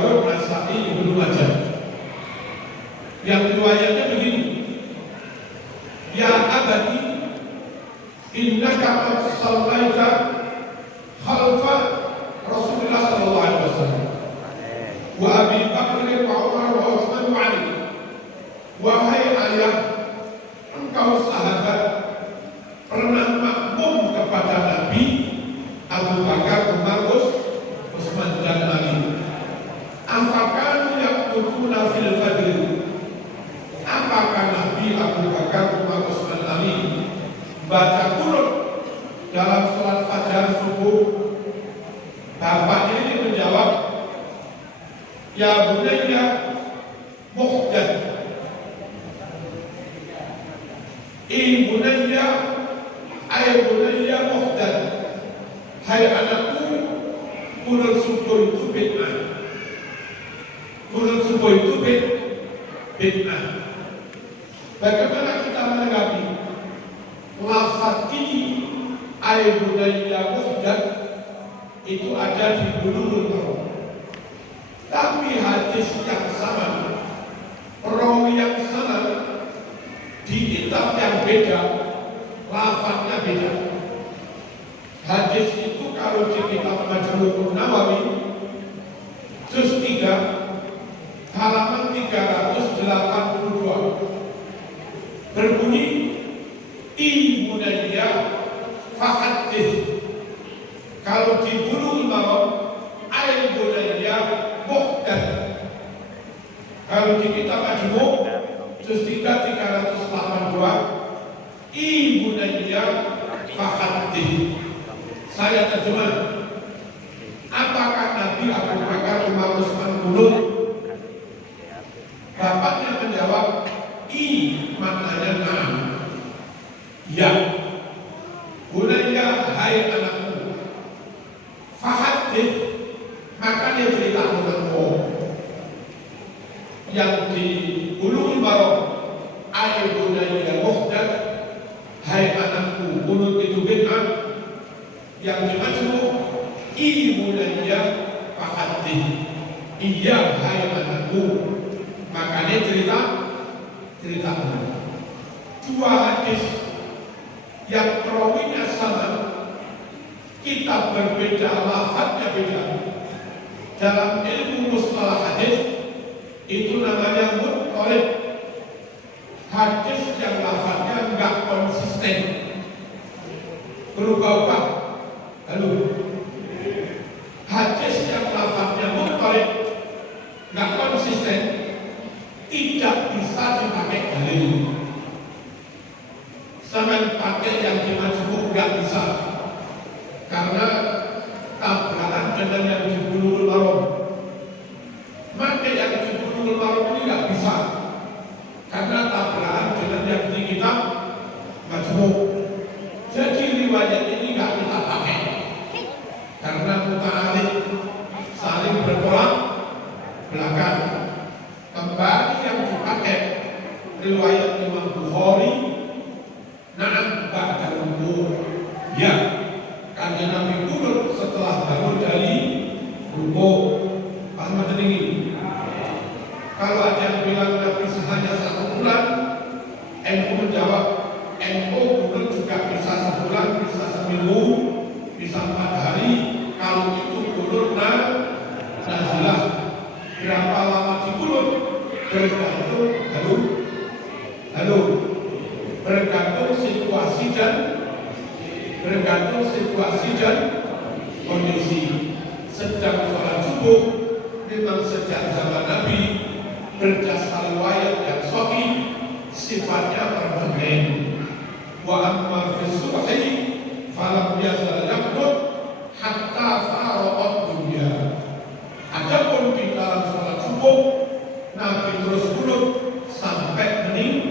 Dawud, Nasa'i, Ibnu Majah. Yang riwayatnya begini, ya abadi innaka qad sallaita khalfa Rasulullah sallallahu alaihi wasallam wa Abi Bakr wa Umar wa Utsman wa Ali. Wahai ayah, engkau sahabat pernah makmum kepada Nabi, Abu Bakar, Umar, Utsman dan Ali. Apakah yaqutuna fil fajr? Apakah Nabi, Abu Bakar, Umar, Utsman, Ali baca qunut dalam sholat fajar subuh? Bapak ini menjawab, ya bunayya muhdath. Bunayya ay bunayya muhdath. Hai anakku, qunut subuh itu bid'ah. Qunut subuh itu bid'ah. Bagaimana kita menanggapi lafaz ini? Ay bunayya muhdath itu ada di Bulughul Maram. Tapi hadis yang sama, perawi yang sama, di kitab yang beda, lafaznya beda. Hadis itu kalau di kitab Majmu'un Nawawi juz 3 halaman 382 berbunyi ibunayya fahadith. Kalau di Bulughul Maram ibunayya muhdath. Kalau di kitab Majmu' juz 3 382 ibunayya fahadith. Saya terjemah, apakah Nabi Abu Bakar, Umar, Utsman qunut? Bapaknya menjawab, maknanya na'am, ya. Bunayya, hai anakku, fahadith, maka dia cerita tentang yang di Bulughul Maram, ay bunayya muhdath, hai anakku, qunut itu bid'ah. Yang dimaksud ibunayya fahadith, iya hai anakku, makanya cerita. Dua hadis yang perawinya sama, kita berbeda, lafadznya beda. Dalam ilmu mustalah hadis itu namanya mudharib. Hadis yang lafadznya enggak konsisten, berubah-ubah. Lalu hadis yang lafadznya mudharib, enggak konsisten, tidak bisa dipakai dalil. Sampai pakai yang di Majmu' enggak bisa, karena tabrakan dengan yang di Bulughul Maram. Maka yang di Bulughul Maram ini enggak bisa, karena tabrakan dengan yang di kitab Majmu'. Jadi riwayat ini enggak kita pakai, karena muta'alid, saling bertolak belakang. Kembali yang dipakai riwayat Imam Bukhari, na'am ba'da wudu', ya, karena Nabi qunut setelah bangun dari ruku'. Paham ini? Kalau ada yang bilang Nabi hanya 1 bulan, NU menjawab, NU qunut juga bisa sebulan, bisa seminggu, bisa 4 hari. Kalau itu qunut nazilah. Berapa lama di qunut? Bergantung situasi dan kondisi. Sedang sholat subuh memang sejak zaman Nabi berdasar riwayat yang sahih sifatnya permanen. Wa amma fi subhi falam yazal yaqnut hatta faraqat dunya. Adapun di dalam sholat subuh Nabi terus qunut sampai meninggal.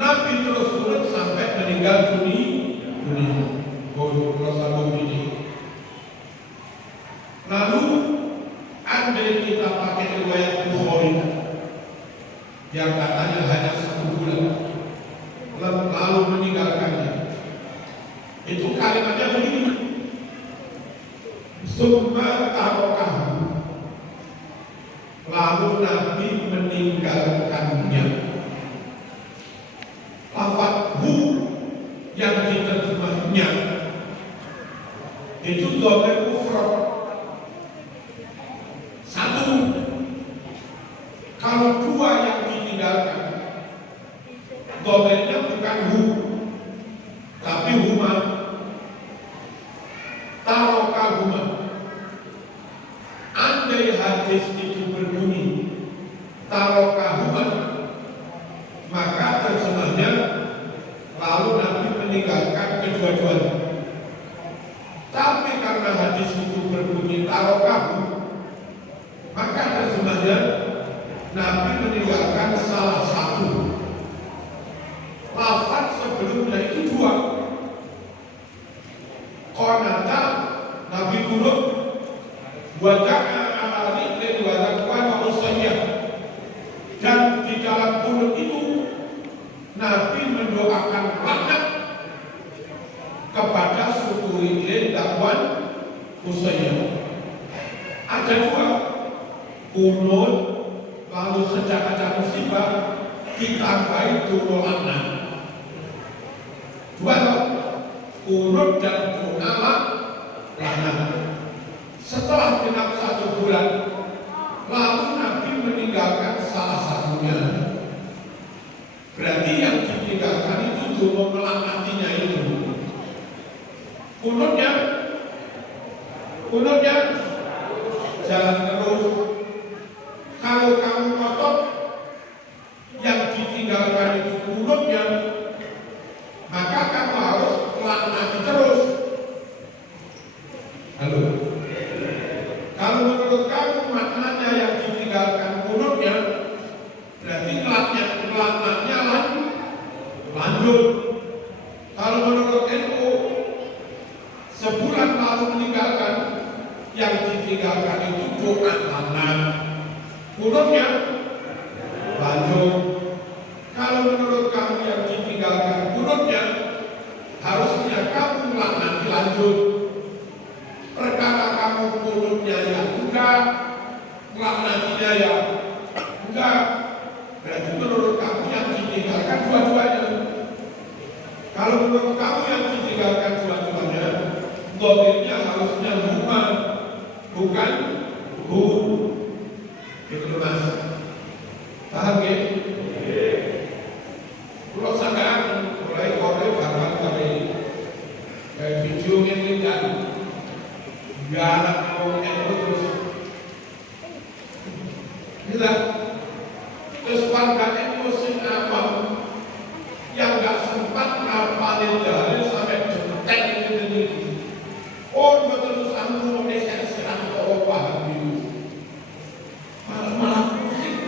Nabi terus qunut sampai meninggal dunia. Lalu andai kita pakai riwayat Bukhari yang katanya hanya 1 bulan lalu meninggalkannya, Summa tarokahu, lalu Nabi meninggalkannya. Lafaz hu yang diterjemahnya itu dhamir mufrad. Satu, kalau dua yang ditinggalkan, dhamirnya bukan hu, tapi huma. Tarokahuma. Andai hadis itu berbunyi tarokahuma, maka terjemahnya lalu Nabi meninggalkan kedua-duanya. Tapi karena hadis itu berbunyi tarokahu, maka terjemahnya Nabi meninggalkan salah satu. Lafaz sebelumnya itu dua. Qanata, Nabi kunut, wajahnya ala ridin wa taqwa wa usayyah. Dan di dalam kunut itu Nabi mendoakan laknat kepada suku ridin dan usayyah. Ada dua, kunut lalu sejak ada musibah ditambahi doa laknat. Dua, kunut dan doa laknat. Setelah genap 1 bulan, lalu Nabi meninggalkan salah satunya. Berarti yang ditinggalkan itu doa melaknatinya itu. Kunutnya jalan terus. Kalau kamu ngotot, yang ditinggalkan itu kunutnya, maka kamu harus laknati terus. Halo. Kalau menurut kamu maknanya yang ditinggalkan kunutnya, berarti laknatnya lanjut. Kalau menurut NU, sebulan lalu meninggalkan, yang ditinggalkan itu doa laknat, kunutnya lanjut. Kalau menurut kamu yang ditinggalkan kunutnya, harusnya kamu laknati lanjut. Perkara kamu kunutnya ya enggak, laknatinya ya enggak, berarti menurut kamu yang ditinggalkan dua-duanya. Kalau menurut kamu yang ditinggalkan dua-duanya, dhamirnya harusnya huma, bukan hu. Gitu Mas. Paham ya? Kalau sampean mulai korek bahkan kami video ini kan galak mau terus kita terus warga emosi apa yang nggak sempat ngapalin dalil sampai jutek ini. Oh betul sambung Indonesia sekarang kalau paham itu malah pusing.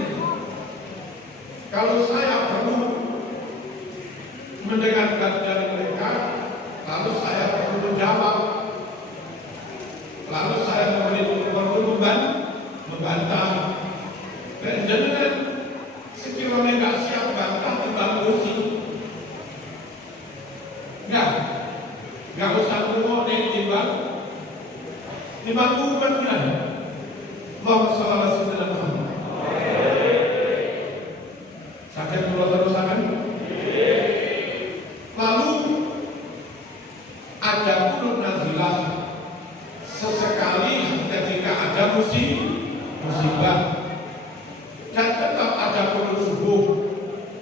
Kalau saya perlu mendengarkan dari mereka, lalu saya perlu menjawab, lalu saya perlu membantah. Dan jangan sekiranya nggak siap bantah timbang musik, nggak usah ngomong nih timbang umatnya. Allahumma shalli ala sayyidina Muhammad. Sakit pulau terusakan. Lalu ada kunut nazilah sesekali ketika ada musibah, dan tetap ada kunut subuh.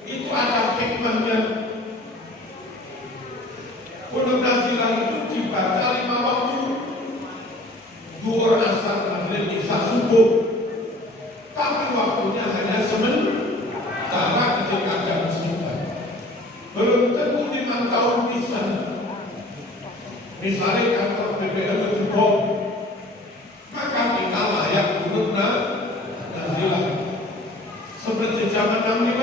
Itu ada hikmahnya. Kunut nazilah itu dibaca 5 waktu, zuhur, asar, maghrib, isya, subuh. Tapi waktunya hanya sementara ketika ada musibah. Belum tentu 5 tahun bisa. Misalnya kantor BPL jebol, maka kita layak kunut nazilah. Seperti zaman 65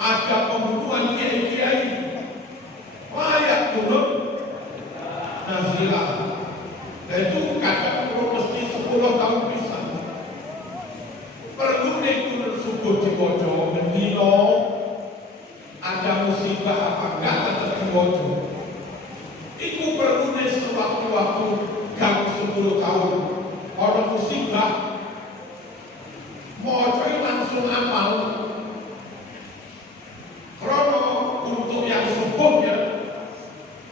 ada pembunuhan kiai-kiai, layak kunut nazilah. Dan itu kadang mesti 10 tahun bisa. Perlu kunut subuh di pojok mendino, ada musibah apa enggak tetap diwojo. Itu perlu sewaktu-waktu kamu 10 tahun orang musibah mau langsung amal. Krono untuk yang sebelumnya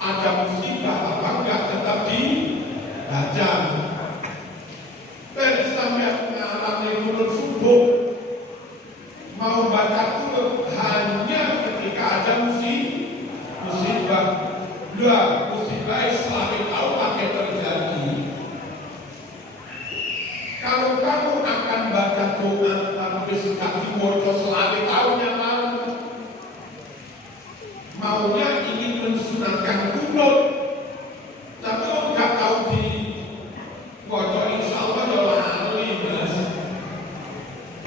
ada musibah apa enggak tetap dibaca. Dan sampai mengalami turun subuh mau baca turun hanya ketika ada musibah. Dua musibah Islam tahu pakai terjadi. Kalau kamu akan baca doa tapi suka dimorco selama tahun yang lalu, maunya ingin mensunatkan kunut, tapi nggak tahu di moco insya Allah lali mas.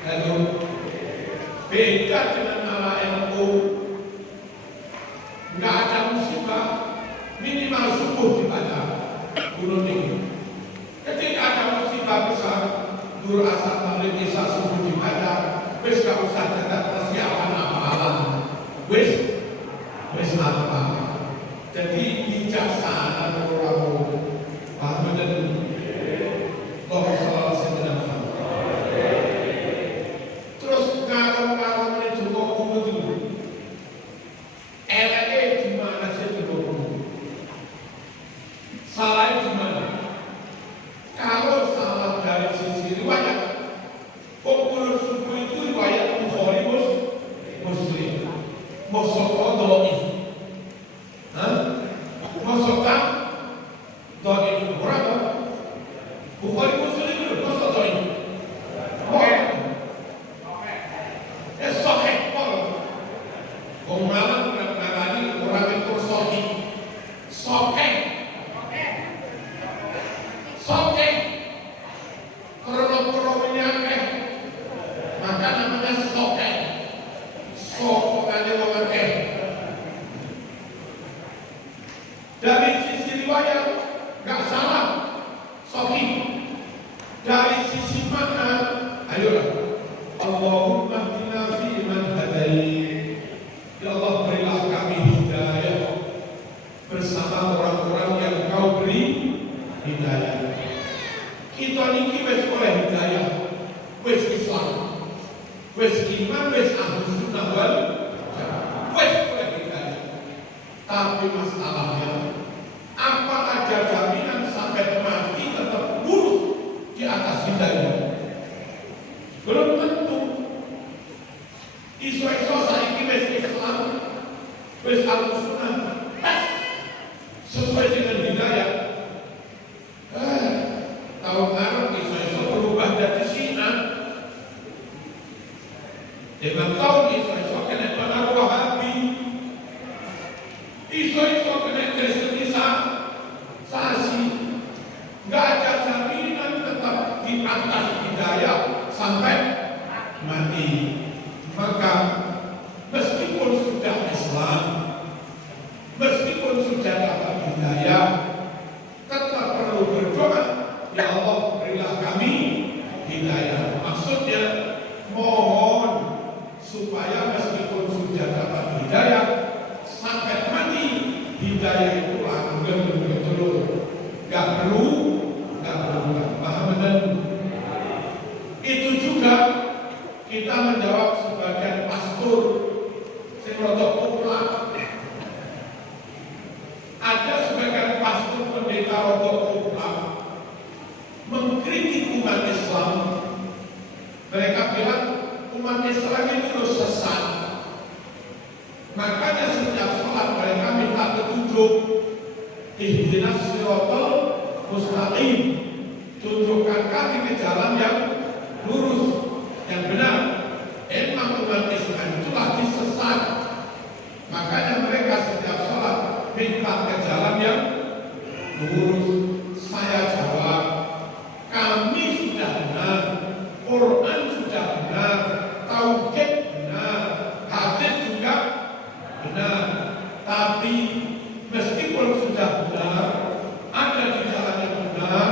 Lalu beda dengan ala NU, nggak ada musibah minimal subuh dibaca kunut ini. Ketika ada musibah besar, Dur asal maghrib isya subuh dibaca, wis gak usah ada persiapan amalan, wis apa. Jadi bijaksana orang paham dan Allah salah sebenarnya. Terus ngarang ini cukup kudu dulu. LE gimana sih cukup? Salah gimana? Kalau salah dari sisi riwayat, pokoknya subuh itu riwayat Bukhari Muslim, maksudnya doif, maksudnya doif berapa? Bukhari Muslim itu maksudnya doif, sahih pun, kemudian mengalami orang itu sahih, karena perawinya akeh, maka namanya soke. Sokongannya wong akeh. Dari sisi riwayat nggak salah, sohi. Dari sisi makna, ayolah. Allahumma hdina fi man hadait. Ya Allah berilah kami hidayah bersama orang-orang yang Kau beri hidayah. Kita niki wis oleh hidayah, wis Islam, wis iman, wis ahlu sunnah wal jamaah, wis oleh hidayah. Tapi masalahnya, apa ada jaminan sampai mati tetap lurus di atas hidayah? Belum tentu. Iso-iso saiki wis Islam, wis ahlu sunnah, sesuai dengan hidayah. Tahun lalu iso-iso berubah dari Syiah. 5 tahun iso-iso kena pengaruh Wahabi, iso-iso kena Kristenisasi. Nggak ada jaminan tetap di atas hidayah sampai mati. Maka meskipun sudah Islam, meskipun sudah dapat hidayah, tetap perlu berdoa. Ya Allah berilah kami hidayah. Maksudnya mohon supaya meskipun sudah dapat hidayah sampai mati, hidayah itu langgeng betul, nggak perlu. Paham dan itu juga kita menjawab sebagai pastor serodok populer. Ada sebagian pastor pendeta rodok populer mengkritik umat Islam. Mereka bilang umat Islam itu sesat. Makanya setiap sholat mereka minta petunjuk. Ihdinas siratal mustaqim, tunjukkan kami ke jalan yang lurus, yang benar. Emang umat Islam itu lagi sesat. Makanya mereka setiap sholat minta ke jalan yang lurus. Saya jawab, kami sudah benar, Quran sudah benar, tauhid benar, hadis juga benar. Tapi meskipun sudah benar, ada di jalan yang benar,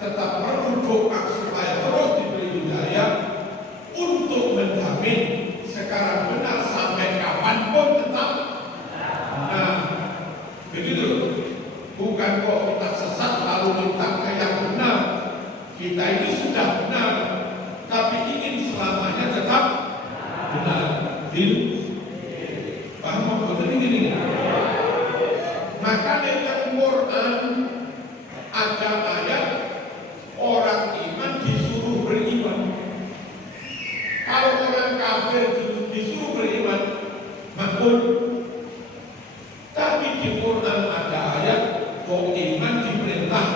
tetap perlu doa supaya terus diberi hidayah untuk menjamin sekarang benar sampai kapanpun tetap benar. Begitu, bukan kok kita sesat lalu minta ke yang sudah benar, tapi ingin selamanya tetap benar. Paham apa ini? Maka dalam Quran ada ayat orang iman disuruh beriman. Kalau orang kafir disuruh beriman, makmur. Tapi di Quran ada ayat bahwa iman diperintah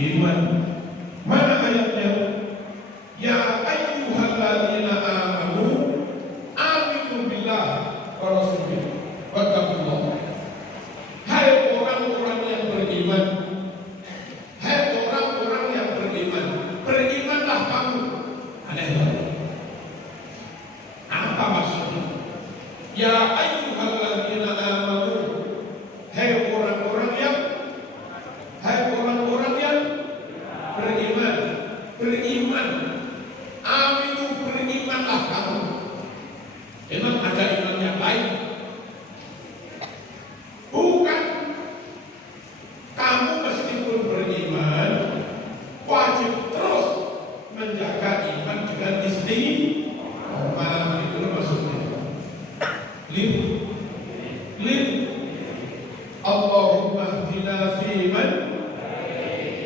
iman. Mana ayatnya? Ya ayyuhalladzina amanu aminu billah wa rasulih wattaqullah. Hai orang-orang yang beriman, hai orang-orang yang beriman, berimanlah kamu. Aneh banget. Apa maksudnya? Ya ayyuhalladzina amanu, hai orang-orang yang beriman, aminu, berimanlah kamu. Memang ada iman yang lain? Bukan. Kamu meskipun beriman, wajib terus menjaga iman dengan istiqomah. Itu maksudnya. Allahumma hdina fiman,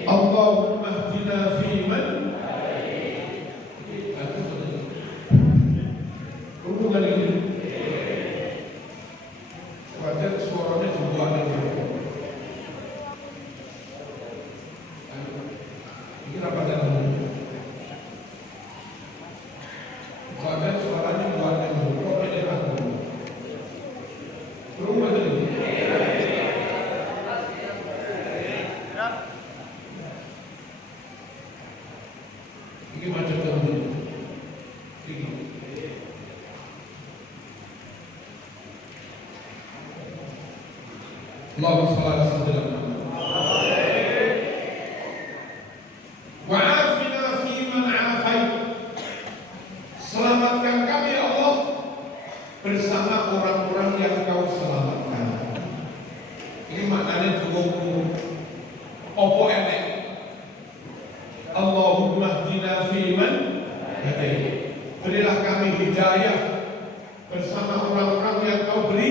Allahumma hdina fiman. Hubungan ini wajar suaranya juga ada. Ini apa tadi? Wajar suaranya juga ada. Kok beda aku? Hubungan ini. Ini macam tadi. Ini. Allahumma shalli ala sayyidina wa afina fi man afait. Selamatkan kami ya Allah bersama orang-orang yang Kau selamatkan. Ini maknanya cukup opo enek. Allahumma hdina fi man hadait. Berilah kami hidayah bersama orang-orang yang Kau beri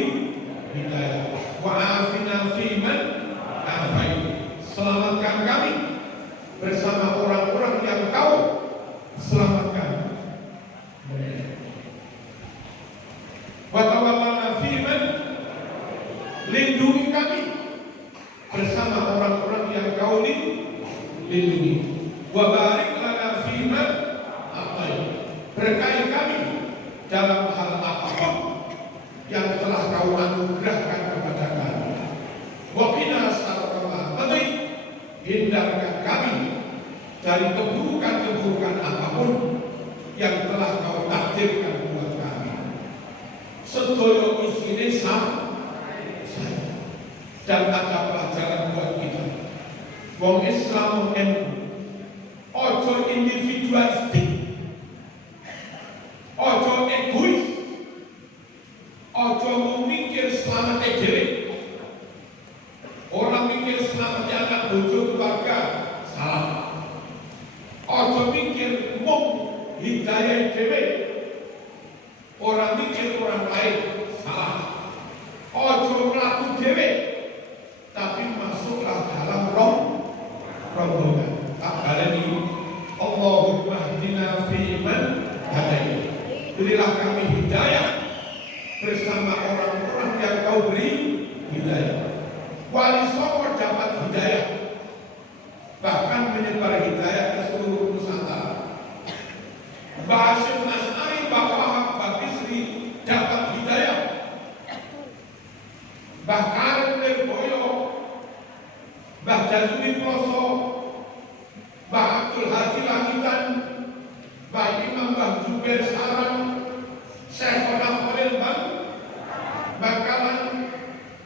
hidayah. Wa afina fiman afait. Selamatkan kami bersama orang-orang yang Kau selamatkan. Wa tawallana fiman, lindungi kami bersama orang-orang yang Kau lindungi. Wa barik lana fiman atait. Berkahi kami dalam hal apapun yang telah Kau anugerahkan kepada kami. Waqina syarra ma hindarkan kami dari keburukan-keburukan apapun yang telah Kau takdirkan buat kami. Sedaya isine sama dan ada pelajaran buat kita. Wong Islam ojo individualistik, ojo egois, ojo memikir selamat dhewe. Orang mikir selamat anak bojo keluarga, salah. Ojo mikir hidayah dhewe. Orang mikir orang lain, salah. Ojo mlaku dhewe, tapi masuklah dalam rombongan. Tak baleni. Allahumma hdina fiman hadait. Berilah kami hidayah bersama orang-orang yang Kau beri hidayah. Wali Songo dapat hidayah, bahkan menyebar hidayah ke seluruh Nusantara. Mbah Hasyim As'ari, Mbah Wahab, Mbah Bisri dapat hidayah. Mbah Karim Lirboyo, Mbah Jazuli Ploso, Mbah Abdul Haji Langitan, Mbah Imam, Mbah Jubair Sarang, Syekh Khalil Bangkalan,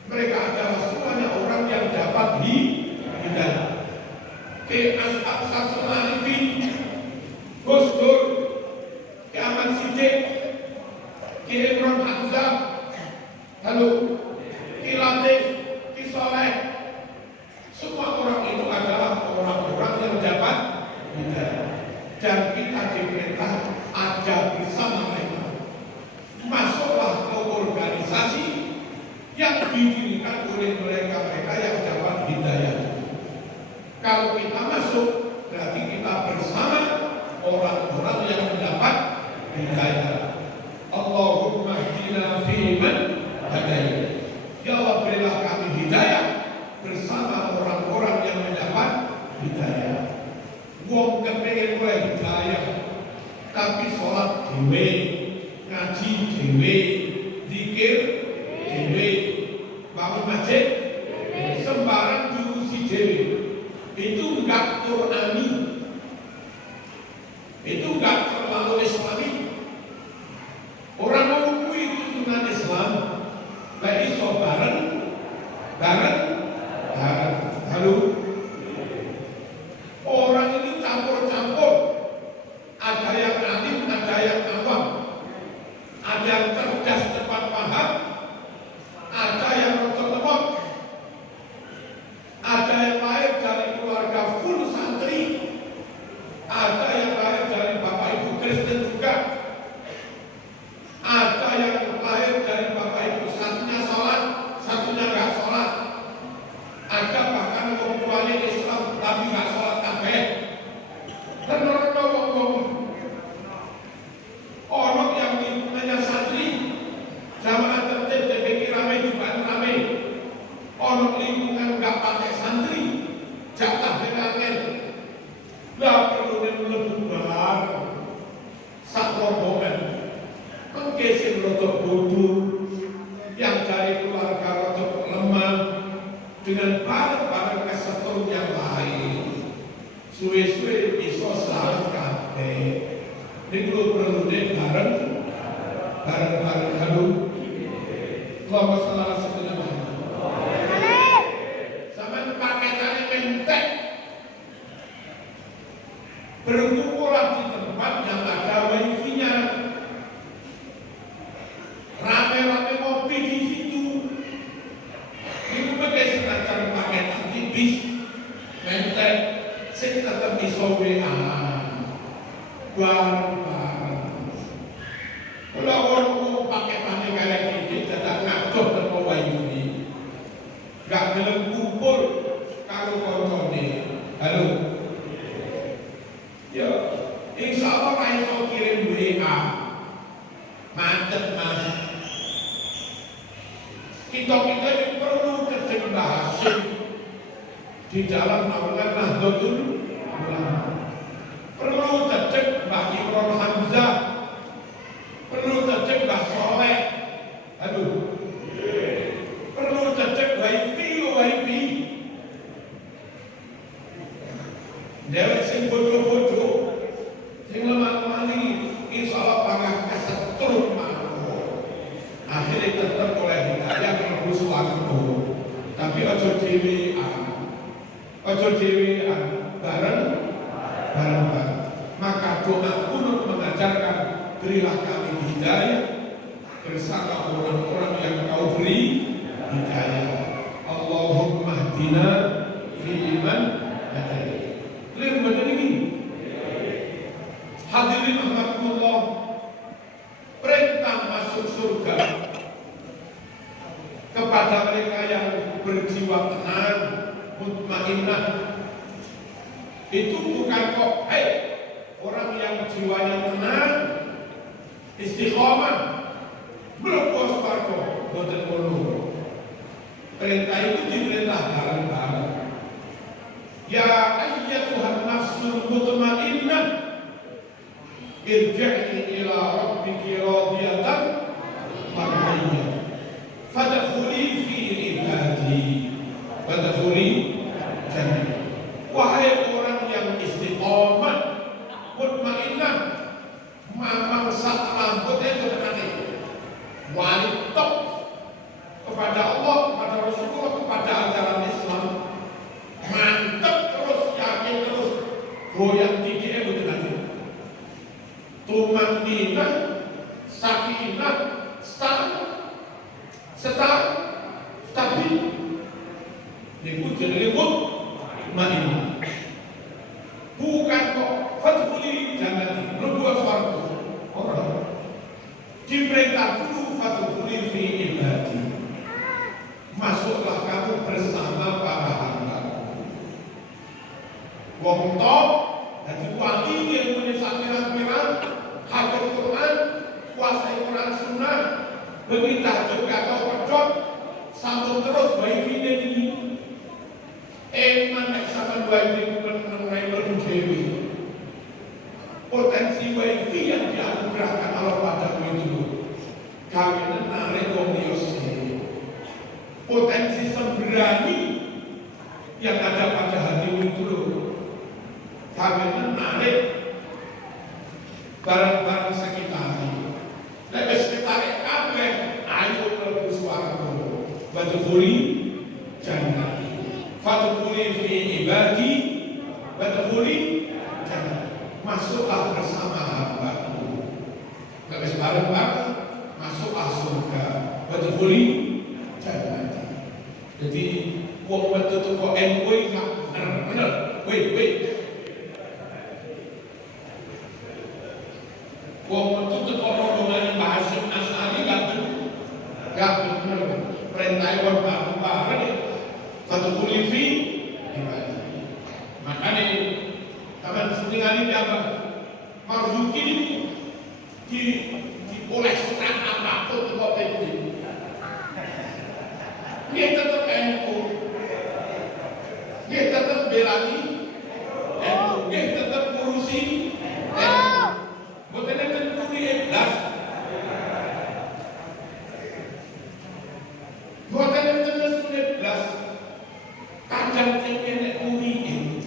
mereka adalah semuanya orang yang dapat hidayah. Ki As'ab Samsul Arifin, Gus Dur, Ki Ahmad Siddiq, Ki Imron Hamzah, lalu Ki Latif, Ki Soleh, semua orang itu adalah orang didirikan oleh mereka-mereka yang dapat hidayah. Kalau kita masuk, berarti kita bersama orang-orang yang mendapat hidayah. Allahumma hdina fiman hadayt. Ya Allah, berilah kami hidayah bersama orang-orang yang mendapat hidayah. Wong kepengen oleh hidayah, tapi sholat dewe, ngaji dewe, zikir dewe, bangun masjid sembarang diurusi dewe. Itu enggak Qur'ani, itu enggak terlalu Islami. Orang mengakui tuntunan Islam, baik iso bareng. Lalu orang ini campur-campur, ada yang alim, ada yang awam, ada yang cerdas cepat paham, ada yang lemot, ada yang lahir dari keluarga full santri, ada yang lahir dari bapak ibu Kristen juga, ada yang lahir dari bapak ibu satunya sholat, satunya nggak sholat, ada bahkan orang tuanya Islam tapi nggak sholat kabeh. Dan orang yang lingkungannya santri, jamaah tertib DPK rame juga rame. Orang lingkungan nggak pakai santri, jatah dengan lah perlu lebih benar. Sak rombongan menggeser rotok bodoh yang dari keluarga rotok lemah dengan barang-barang kesetrum yang lain. Suwe-suwe bisa salah kabeh. Ini perlu bareng-bareng halu. Allahumma shalli ala sayyidina Muhammad. Sampai paketannya mentek. Berkumpullah di tempat yang ada wifi-nya. Rame-rame ngopi di situ. Ini pakai semacam paketan tipis, mentek, sing tetap bisa WA. Bareng-bareng. Kalau orang mau pakai kayak gini, tidak ngatur tentang wifi. Gak gelem kumpul kalau koncone. Halo. Ya, insya Allah kalau kirim WA, macet mas. Kita ini perlu cecek bahasa di dalam naungan Nahdlatul Ulama. Perlu cecek Mbah Imron Hamzah, perlu cecek Mbah Soleh. Aduh, perlu cecek wifi. Dewek sing bodoh-bodoh, sing lemah-lemah ini, insya Allah bakal kesetrum mawon. Akhirnya tetap oleh hidayah mlebu swarga. Tapi ojo dhewean, bareng. Maka doa kunut mengajarkan, berilah kami hidayah bersama orang-orang yang kau beri hidayah. Allahumma hdina fi iman hadayt. Clear benar ini? Hadirin rahmatullah, perintah masuk surga kepada mereka yang berjiwa tenang, mutmainnah. Itu bukan kok, orang yang jiwanya tenang, istiqomah, mlebu swarga, boten ngono. Perintah itu diperintah bareng-bareng. Ya ayyatuhan nafsul mutmainnah, irji'i ila rabbiki radiyatan mardiyah, fadkhuli fi ibadi wadkhuli jannah. Wahai orang yang istiqomah, mutmainnah, mamang sak rambutnya kedengaran wali top kepada Allah, kepada Rasulullah, kepada ajaran Islam, mantap terus, yakin terus, goyang dikit betul lagi. Tumanninah, sakinah, stabil. Niku jenenge mutmainnah. Bukan kok fadkhuli jannati, mlebu swarga. Ora. Diperintah dulu fadkhuli fi ibadi. wong top, dadi wali yang punya pirang-pirang hafal Quran, kuasai Quran Sunnah, begitu juga atau pedot, sambung terus wifi ini. Eman sama wifi mengenai berdewi. Potensi wifi yang dianugerahkan Allah padamu itu, kawin narik komiosi. Potensi sembrani yang ada pada hatimu itu loh, kawin narik barang-barang sekitar. Lebih sekitar kabeh, ayo mlebu swarga. Wadkhuli jannati. Fadkhuli fi ibadi, wadkhuli jannati. Masuklah bersama hambaku. Lebih bareng-bareng masuklah surga. Wadkhuli jannati. Jadi wong metu kok NU gak bener. Wait. Wong metu kok rombongan Mbah Hasyim As'ari gak bener. Perintah wong bareng satu kulifi makanya kapan setinggal ini apa Marzuki di oleskan apapun kok itu dia tetap NU, dia tetap belani NU, dia tetap ngurusi NU. Bukan yang terkuri ikhlas, bukan yang terkuri ikhlas. Kadang tinggi uriin,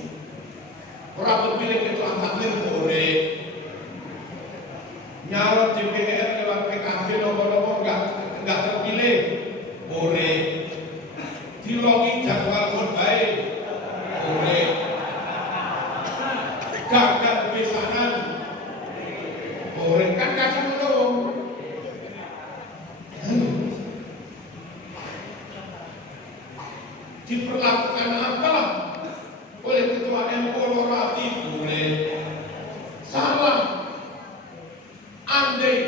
orang berpilih itu takdir boleh. Nyawa DPR lewat PKB nomor-nomor nggak terpilih boleh. Dilogi jadwal terbaik boleh. Gagal besanan boleh, kan kadang dong. Diperlakukan apa oleh ketua MU Lorati boleh. Salah. Andai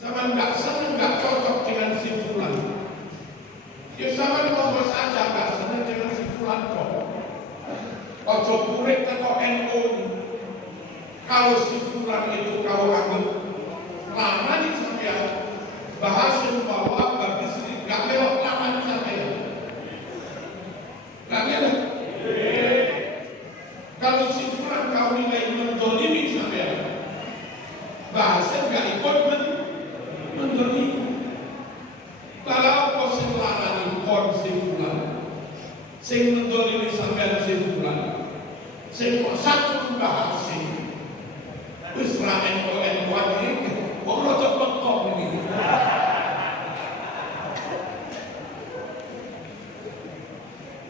sama nggak seneng, nggak cocok dengan si fulan, ya sama ngomong saja nggak seneng dengan si fulan kok. Ojo purik teko NU. Kalau si fulan itu kau anggap lama nih sampai bahas bahwa bagi sendiri nggak lewat lama nih sampai. Kalau si fulan kau nilai mendolimi sampai bahasa nggak ikut mendolimi. Kalau kau selarang ikut si fulan, sing mendolimi sampai si fulan, sing satu bahasa, Israel ini, kok rotok bekok ini.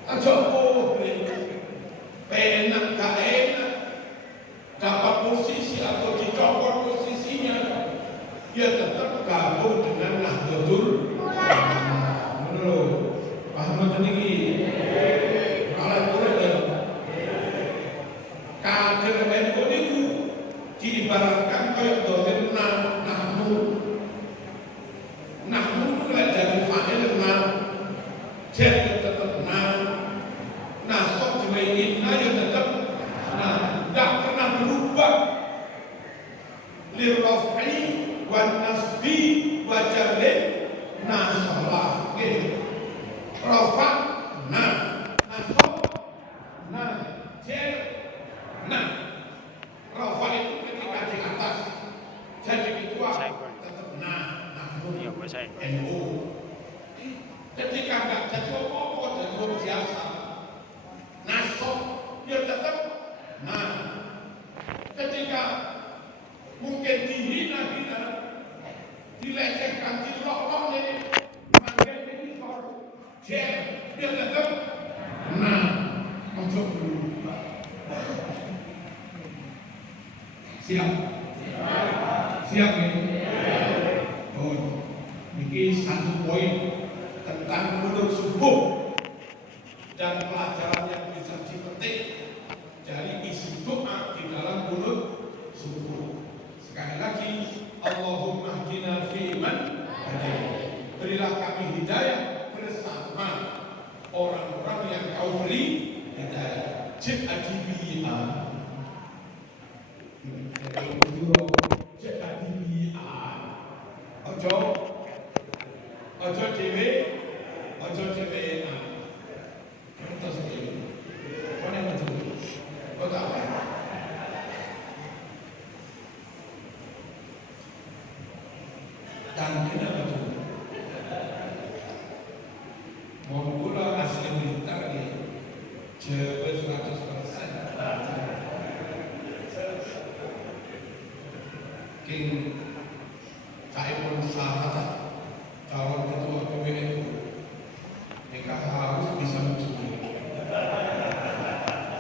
Aja enak gak enak dapat posisi atau dicopot posisinya, dia tetap gabung dengan Nahdlatul Ulama. Menurut paham ini kalau boleh kader NU itu diibaratkan kayak dosen nahmu itu jadi fa'il jadi tetap nasok dimainin aja tetap nggak pernah berubah. Lirraf'i wan nasbi wa jarrin nasalah gitu. Rafa nasab jar Rafa itu ketika di atas jadi ketua tetap NU. Ketika nggak jadi apa-apa dan luar biasa nasab dia tetap ketika mungkin dihina-hina, dilecehkan, dilok-lok nih, manggil editor, dia tetap untuk berubah. Siap ini. Oh, ini satu poin tentang menurut subuh dan pelajaran yang bisa dipetik dari isi doa di dalam mulut subuh. Sekali lagi, Allahumma hdina fiman hadait. Berilah kami hidayah bersama orang-orang yang kau beri hidayah. cek adibia cek adibia ojo ojo dewe terus ini kau yang betul kau tahu dan kita betul Monggola asli militer di Jawa 100%. King Saipul Sahat calon ketua PBNU, mereka